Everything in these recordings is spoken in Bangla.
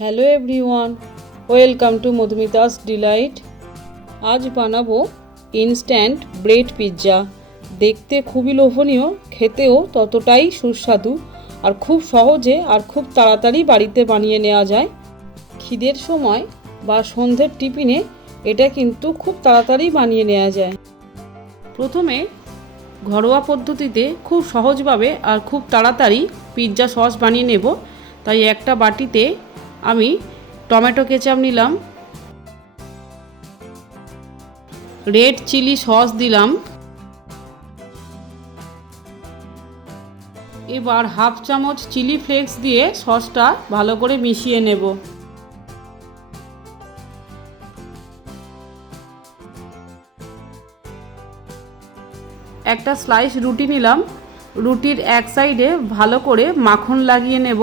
Hello everyone, welcome to Madhumita's delight. আজ বানাবো ইনস্ট্যান্ট ব্রেড পিৎজা। দেখতে খুবই লোভনীয়, খেতেও ততটাই সুস্বাদু আর খুব সহজে আর খুব তাড়াতাড়ি বাড়িতে বানিয়ে নেওয়া যায়। খিদের সময় বা সন্ধ্যের টিফিনে এটা কিন্তু খুব তাড়াতাড়ি বানিয়ে নেওয়া যায়। প্রথমে ঘরোয়া পদ্ধতিতে খুব সহজভাবে আর খুব তাড়াতাড়ি পিৎজা সস বানিয়ে নেব। তাই একটা বাটিতে আমি টমেটো কেচাপ নিলাম, রেড চিলি সস দিলাম, এবার হাফ চামচ চিলি ফ্লেক্স দিয়ে সসটা ভালো করে মিশিয়ে নেব। একটা স্লাইস রুটি নিলাম, রুটির এক সাইডে ভালো করে মাখন লাগিয়ে নেব।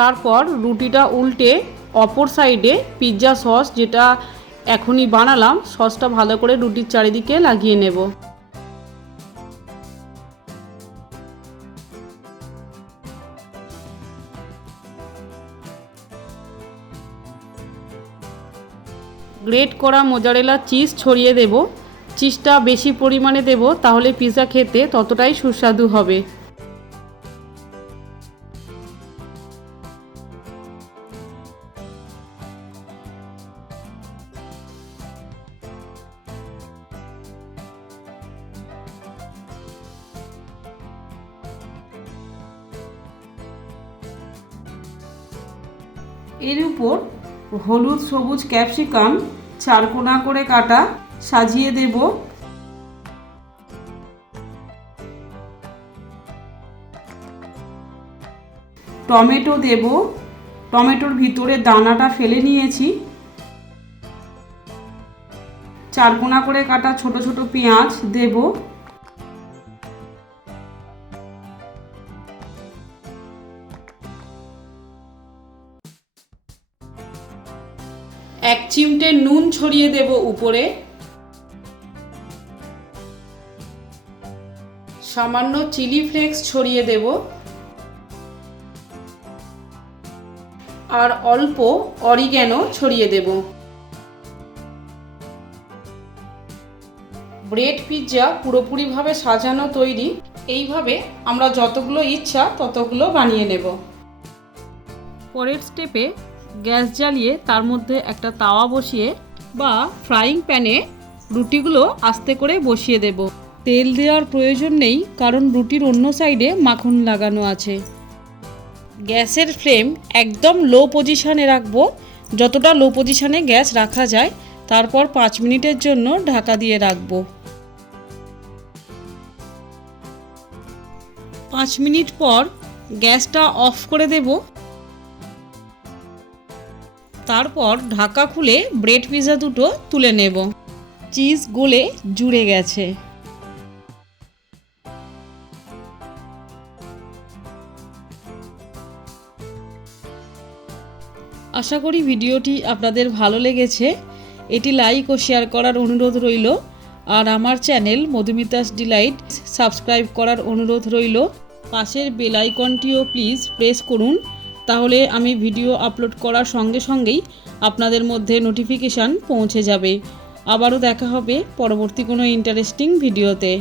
তারপর রুটিটা উল্টে অপর সাইডে পিৎজা সস, যেটা এখনই বানালাম, সসটা ভালো করে রুটির চারিদিকে লাগিয়ে নেব। গ্রেট করা মোজারেলা চিজ ছড়িয়ে দেব। চিজটা বেশি পরিমাণে দেব, তাহলে পিৎজা খেতে ততটাই সুস্বাদু হবে। এর উপর হলুদ সবুজ ক্যাপসিকাম চারকোনা করে কাটা সাজিয়ে দেব। টমেটো দেব, টমেটোর ভিতরে দানাটা ফেলে নিয়েছি। চারকোনা করে কাটা ছোট ছোট পেঁয়াজ দেব। এক চিমটে নুন ছড়িয়ে দেব উপরে। সামান্য চিলি ফ্লেক্স ছড়িয়ে দেব আর অল্প অরিগ্যানো ছড়িয়ে দেব। ব্রেড পিৎজা পুরোপুরিভাবে সাজানো তৈরি। এইভাবে আমরা যতগুলো ইচ্ছা ততগুলো বানিয়ে নেব। পরের স্টেপে গ্যাস জ্বালিয়ে তার মধ্যে একটা তাওয়া বসিয়ে বা ফ্রাইং প্যানে রুটিগুলো আস্তে করে বসিয়ে দেব। তেল দেওয়ার প্রয়োজন নেই, কারণ রুটির অন্য সাইডে মাখন লাগানো আছে। গ্যাসের ফ্লেম একদম লো পজিশনে রাখবো, যতটা লো পজিশনে গ্যাস রাখা যায়। তারপর 5 মিনিটের জন্য ঢাকা দিয়ে রাখবো। 5 মিনিট পর গ্যাসটা অফ করে দেব। তারপর ঢাকা খুলে ব্রেড পিৎজা দুটো তুলে নেব। চিজ গলে জুড়ে গেছে। আশা করি ভিডিওটি আপনাদের ভালো লেগেছে। এটি লাইক ও শেয়ার করার অনুরোধ রইল। আর আমার চ্যানেল মধুমিতাস ডিলাইট সাবস্ক্রাইব করার অনুরোধ রইল। পাশের বেল আইকনটিও প্লিজ প্রেস করুন, তাহলে আমি ভিডিও আপলোড করার সঙ্গে সঙ্গেই আপনাদের মধ্যে নোটিফিকেশান পৌঁছে যাবে। আবারও দেখা হবে পরবর্তী কোনো ইন্টারেস্টিং ভিডিওতে।